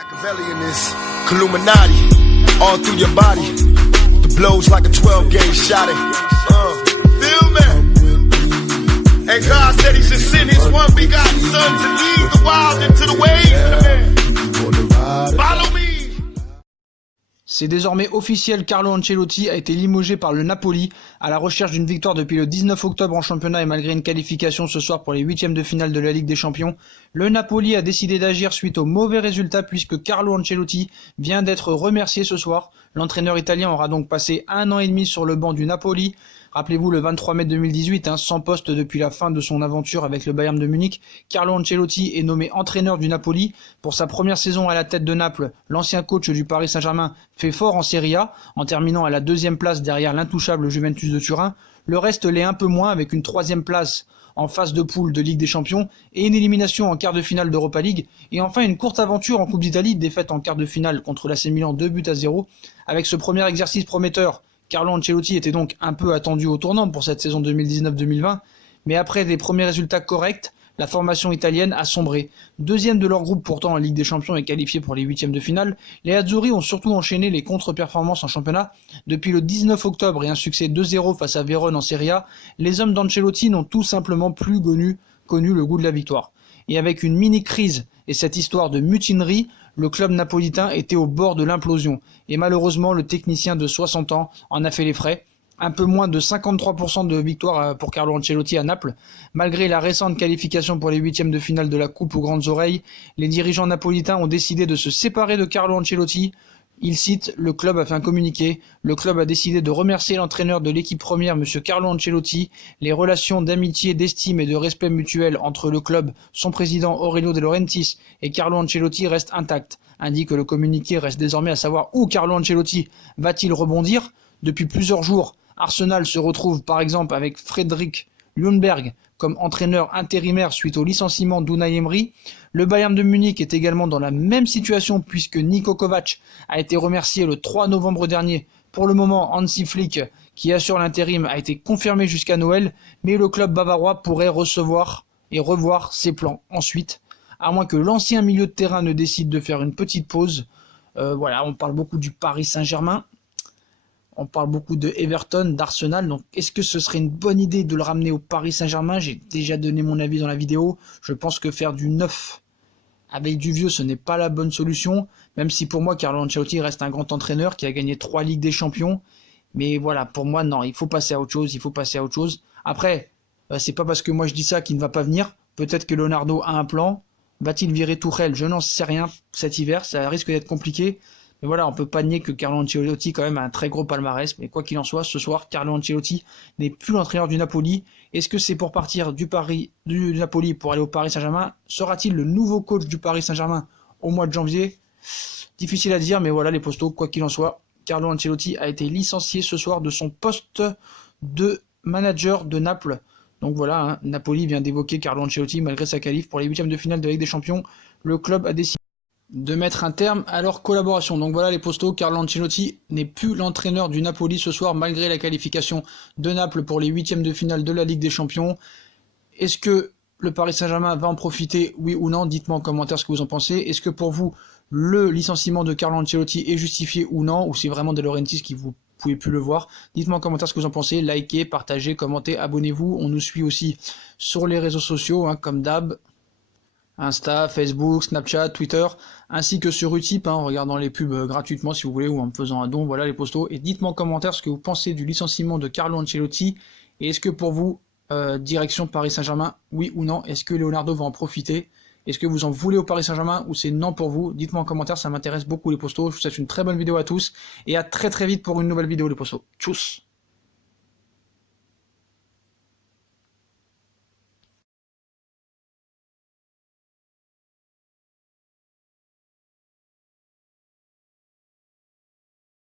Machiavelli in this Illuminati, all through your body. The blows like a 12-gauge shot. Feel me? And God said He should send His one begotten Son to lead the wild into the ways. Follow me. C'est désormais officiel, Carlo Ancelotti a été limogé par le Napoli à la recherche d'une victoire depuis le 19 octobre en championnat et malgré une qualification ce soir pour les huitièmes de finale de la Ligue des Champions. Le Napoli a décidé d'agir suite aux mauvais résultats puisque Carlo Ancelotti vient d'être remercié ce soir. L'entraîneur italien aura donc passé 1 an et demi sur le banc du Napoli. Rappelez-vous, le 23 mai 2018, sans poste depuis la fin de son aventure avec le Bayern de Munich, Carlo Ancelotti est nommé entraîneur du Napoli. Pour sa première saison à la tête de Naples, l'ancien coach du Paris Saint-Germain fait fort en Serie A, en terminant à la 2e place derrière l'intouchable Juventus de Turin. Le reste l'est un peu moins avec une 3e place en phase de poule de Ligue des Champions et une élimination en quart de finale d'Europa League. Et enfin une courte aventure en Coupe d'Italie, défaite en quart de finale contre l'AC Milan 2-0. Avec ce premier exercice prometteur, Carlo Ancelotti était donc un peu attendu au tournant pour cette saison 2019-2020, mais après des premiers résultats corrects, la formation italienne a sombré. Deuxième de leur groupe pourtant en Ligue des Champions et qualifié pour les huitièmes de finale, les Azzurri ont surtout enchaîné les contre-performances en championnat. Depuis le 19 octobre et un succès 2-0 face à Vérone en Serie A, les hommes d'Ancelotti n'ont tout simplement plus connu le goût de la victoire. Et avec une mini-crise et cette histoire de mutinerie, le club napolitain était au bord de l'implosion. Et malheureusement, le technicien de 60 ans en a fait les frais. Un peu moins de 53% de victoire pour Carlo Ancelotti à Naples. Malgré la récente qualification pour les huitièmes de finale de la Coupe aux grandes oreilles, les dirigeants napolitains ont décidé de se séparer de Carlo Ancelotti. Il cite, le club a fait un communiqué, le club a décidé de remercier l'entraîneur de l'équipe première, M. Carlo Ancelotti. Les relations d'amitié, d'estime et de respect mutuel entre le club, son président Aurelio De Laurentiis et Carlo Ancelotti restent intactes. Indique le communiqué, reste désormais à savoir où Carlo Ancelotti va-t-il rebondir. Depuis plusieurs jours, Arsenal se retrouve par exemple avec Fredrik Ljungberg comme entraîneur intérimaire suite au licenciement d'Unai Emery. Le Bayern de Munich est également dans la même situation puisque Niko Kovac a été remercié le 3 novembre dernier. Pour le moment, Hansi Flick, qui assure l'intérim, a été confirmé jusqu'à Noël, mais le club bavarois pourrait recevoir et revoir ses plans ensuite, à moins que l'ancien milieu de terrain ne décide de faire une petite pause. Voilà, on parle beaucoup du Paris Saint-Germain. On parle beaucoup de Everton, d'Arsenal, donc est-ce que ce serait une bonne idée de le ramener au Paris Saint-Germain? J'ai déjà donné mon avis dans la vidéo. Je pense que faire du neuf avec du vieux, ce n'est pas la bonne solution, même si pour moi, Carlo Ancelotti reste un grand entraîneur qui a gagné 3 Ligues des Champions. Mais voilà, pour moi, non, il faut passer à autre chose, Après, c'est pas parce que moi je dis ça qu'il ne va pas venir. Peut-être que Leonardo a un plan. Va-t-il virer Tuchel? Je n'en sais rien cet hiver, ça risque d'être compliqué. Mais voilà, on peut pas nier que Carlo Ancelotti quand même a un très gros palmarès. Mais quoi qu'il en soit, ce soir, Carlo Ancelotti n'est plus l'entraîneur du Napoli. Est-ce que c'est pour partir du Napoli pour aller au Paris Saint-Germain? Sera-t-il le nouveau coach du Paris Saint-Germain au mois de janvier? Difficile à dire, mais voilà les postos, quoi qu'il en soit. Carlo Ancelotti a été licencié ce soir de son poste de manager de Naples. Donc voilà, Napoli vient d'évoquer Carlo Ancelotti malgré sa qualif pour les huitièmes de finale de la Ligue des Champions. Le club a décidé de mettre un terme à leur collaboration. Donc voilà les postos, Carlo Ancelotti n'est plus l'entraîneur du Napoli ce soir malgré la qualification de Naples pour les huitièmes de finale de la Ligue des Champions. Est-ce que le Paris Saint-Germain va en profiter, oui ou non? Dites-moi en commentaire ce que vous en pensez. Est-ce que pour vous, le licenciement de Carlo Ancelotti est justifié ou non? Ou c'est vraiment De Laurentiis qui vous pouvez plus le voir? Dites-moi en commentaire ce que vous en pensez. Likez, partagez, commentez, abonnez-vous. On nous suit aussi sur les réseaux sociaux, comme d'hab. Insta, Facebook, Snapchat, Twitter, ainsi que sur Utip, en regardant les pubs gratuitement si vous voulez, ou en me faisant un don, voilà les postos. Et dites-moi en commentaire ce que vous pensez du licenciement de Carlo Ancelotti, et est-ce que pour vous, direction Paris Saint-Germain, oui ou non? Est-ce que Leonardo va en profiter? Est-ce que vous en voulez au Paris Saint-Germain, ou c'est non pour vous? Dites-moi en commentaire, ça m'intéresse beaucoup les postos. Je vous souhaite une très bonne vidéo à tous, et à très très vite pour une nouvelle vidéo les postos. Tchuss!